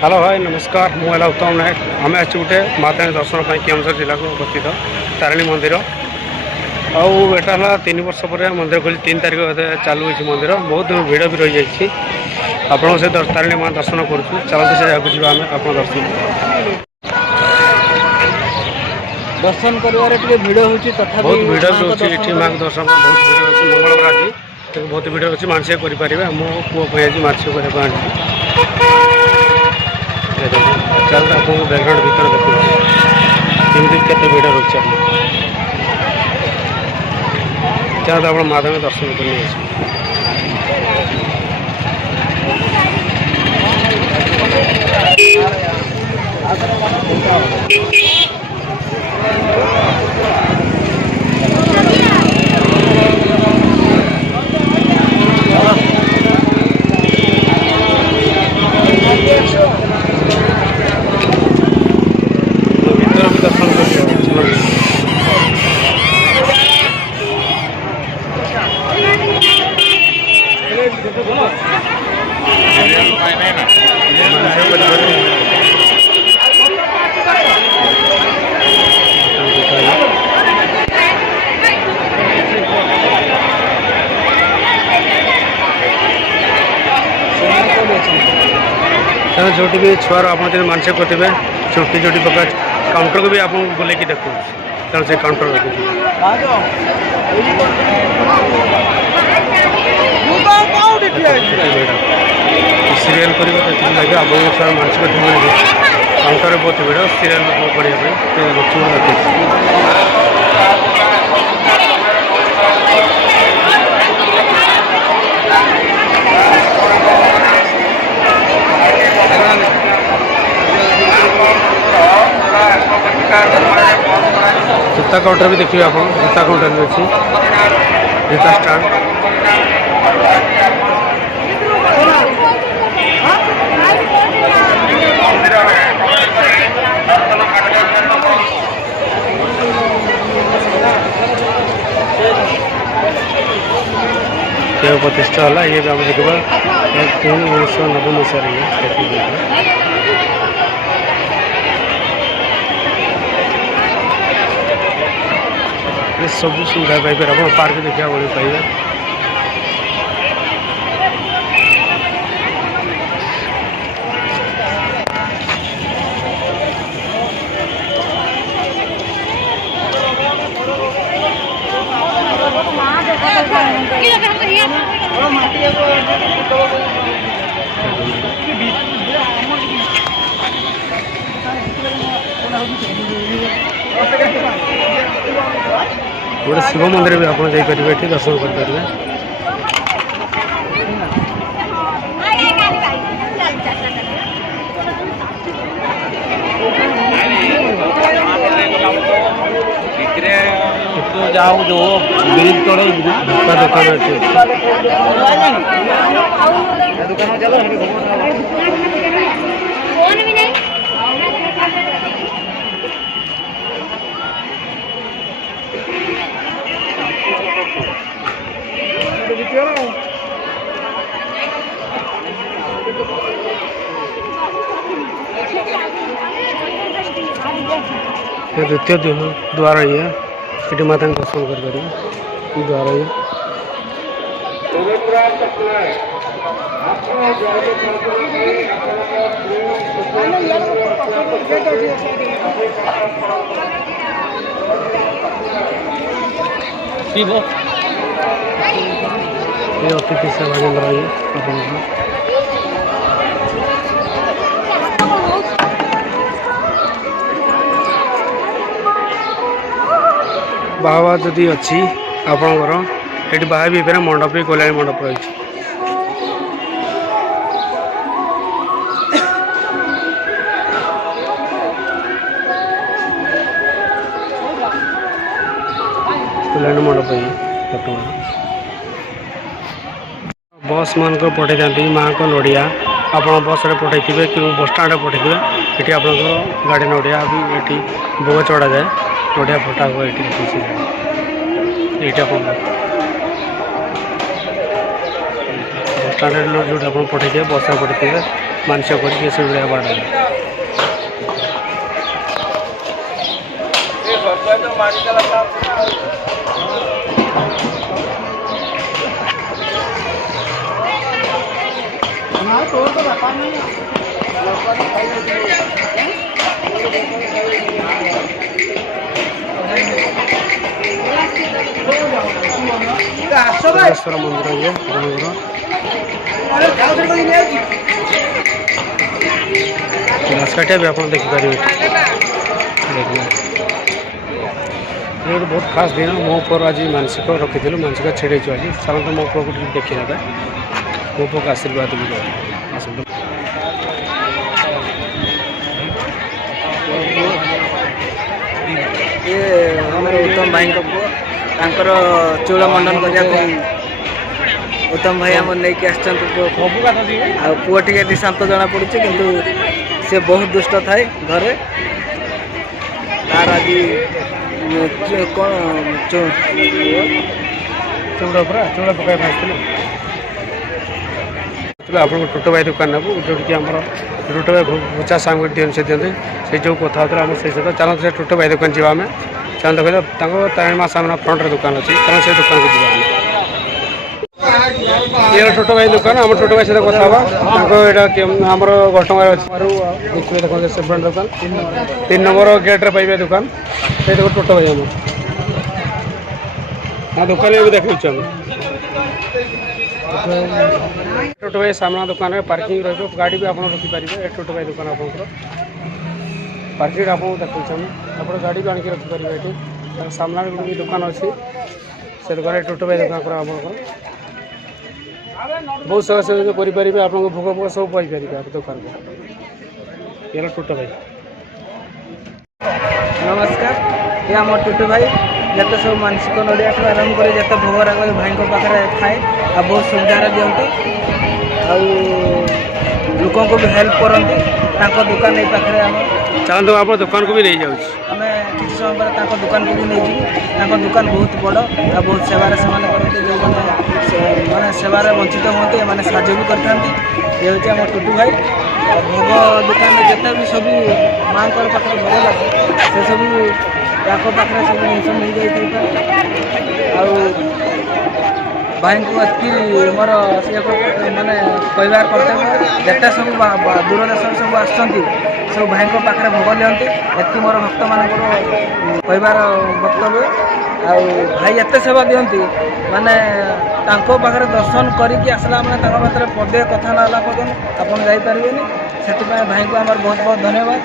Hello भाई नमस्कार मुझे उत्तम नायक आम आज गोटे माता दर्शन पर केन्दुझर जिला को अवस्थित तारिणी मंदिर आटा है 3 वर्ष पर मंदिर खोली 3 तारिख चालू होती मंदिर बहुत भिड़ भी रही जाइए आपन से तारिणी माँ दर्शन करूँ चलते से आगे जी आम आप दर्शन कर भिड़ हो बहुत भिड़ भी होती माँ दर्शन बहुत भिड़ होती मंगलवार आज बहुत भिड़ अच्छी मानसिक करें मो पुआ आज मानसिक करने चलते आपको बैकग्राउंड भीतर देखो केमती केते भिड़ रही चलते आप माता में दर्शन करने जोटी भी छुआर आप मानसिक करेंगे चोटी चोटी पका काउंटर को भी आप बुले देखो तेनाली से काउंटर सीरियल कर लगे आप मानसिक काउंटर बहुत भिड़ सीरियल पढ़ाई जूता काउंटर भी देखिए आप जूता काउंटर भी अच्छी जूता स्टैंड देव प्रतिष्ठा है ये भी आम देखा 1990 मसीह सब सुविधा पाइबे आप पार्क देखा बोली पाइबे गोटे शिव मंदिर भी आप जापारे दर्शन करेंगे जाओ जो ब्रिज तोड़ दुकान अच्छे द्वितीय दिन द्वार ये ये माता दर्शन कर द्वार ये अतिथि सेवा केंद्र ये बाबा जदि अच्छी आपणकर ये बाहा भी मंडप भी कल्याणी मंडप रही कल्याणी मंडप बस मान पठे था माँ को नड़िया आप बस पठे थे कि बस स्टाण्ड पठे ये आप गाड़ी नड़िया भी ये भोग चढ़ा जाए नड़िया फटा हुआ ये बस स्टाण्ड जो आप पठे बस पठे ମାନସିକ କରିକି ସେ ଭଳିଆ ବାଡ଼ା ମନ୍ଦିର ଇଏ ଘାସକାଠିଆ ବି ଆପଣ ଦେଖିପାରିବେ ଦେଖିବେ ଗୋଟେ ବହୁତ ଖାସ୍ ଦିନ ମୋ ପୁଅର ଆଜି ମାନସିକ ରଖିଥିଲୁ ମାନସିକ ଛିଡ଼େଇଛୁ ଆଜି ସାଧାରଣତଃ ମୋ ପୁଅକୁ ଟିକେ ଦେଖି ନେବେ ମୋ ପୁଅକୁ ଆଶୀର୍ବାଦ ବି ଦେବେ ଆସନ୍ତୁ ये हमारे उत्तम भाई का पुओ तांकर चूल मंडन करने उत्तम भाई आम नहीं पुओ टी शांत जना पड़ी किंतु से बहुत दुष्ट थाए घरे तार आज कौन ଚଉଡ଼ା ପୁରା ଚଉଡ଼ା ପକାଇ ଆସିଥିଲେ ଆପଣଙ୍କ ଟୋଟୋ ଭାଇ ଦୋକାନ ନେବୁ ଯେଉଁଠିକି ଆମର ଟୋଟୋ ଭାଇ ଭୁଚା ସାମଗ୍ରୀ ଦିଅନ୍ତି ସେ ଦିଅନ୍ତି ସେ ଯେଉଁ କଥା ହେଉଥିଲା ଆମର ସେଇ ସହିତ ଚାଲନ୍ତୁ ସେ ଟୋଟୋ ଭାଇ ଦୋକାନ ଯିବା ଆମେ ଚାଲନ୍ତୁ କହିଲେ ତାଙ୍କ ତାରିଣୀ ମା ସାମ୍ନା ଫ୍ରଣ୍ଟରେ ଦୋକାନ ଅଛି ଚାଲନ୍ତୁ ସେ ଦୋକାନକୁ ଯିବା ଆମେ ଇଏ ଟୋଟୋ ଭାଇ ଦୋକାନ ଆମ ଟୋଟୋ ଭାଇ ସହିତ କଥା ହେବା ତାଙ୍କ ଏଇଟା ଆମର ଘଟଗାଁରେ ଅଛି ଦେଖିବେ ଦେଖନ୍ତୁ ସେ ଫ୍ରଣ୍ଟ ଦୋକାନ 3 ନମ୍ବର ଗେଟ୍ରେ ପାଇବେ ଦୋକାନ ସେଇ ଦେଖ ଟୋଟୋ ଭାଇ ଆମର हाँ दुकान भी देखुच टोटो भाई सामना दुकान में पार्किंग रही गाड़ी भी आप रखिपारे टोटो भाई दुकान आप पार्किंग आप देखुच आप गाड़ी भी आणिक रखिपारे ये सामना भी दुकान अच्छी से दुकान टोटो भाई दुकान आप बहुत सेवा सेवा करेंगे आप भोग भोग सब पाइपर आप दुकान को ये टोटो भाई नमस्कार ये आम टुटू भाई जिते सब मानसिक नड़िया ठूँ आरम्भ कर जिते भोग राग भाई पाखे थाए आ बहुत सुविधा दिखती लोक को भी हेल्प करती दुकान ये पाखे आम चलते आप दुकान को भी नहीं जाऊँ आम किसी समय पर दुकान को भी नहीं जीव दुकान बहुत बड़ आ बहुत सेवार से करते जो मैंने सेवार वंचित होते मैंने साहय भी करते ये हूँ आम टुटू भाई भोग दुकान जिते भी सब माँ पाखे भोग लगे से सब पाखे सब जिन मिल जाए भाई को मोर माने कहबार कर्तव्य जिते सब दूर देश सब आसुँच सब भाई पाखे भोग लिखती एति मोर भक्त मान कहबार वक्तव्य भाई एत सेवा दिखती माने पाखे दर्शन करके आसला मैंने पदे कथा ना पर्यटन आपड़ जापरें से भाई को आम बहुत बहुत धन्यवाद।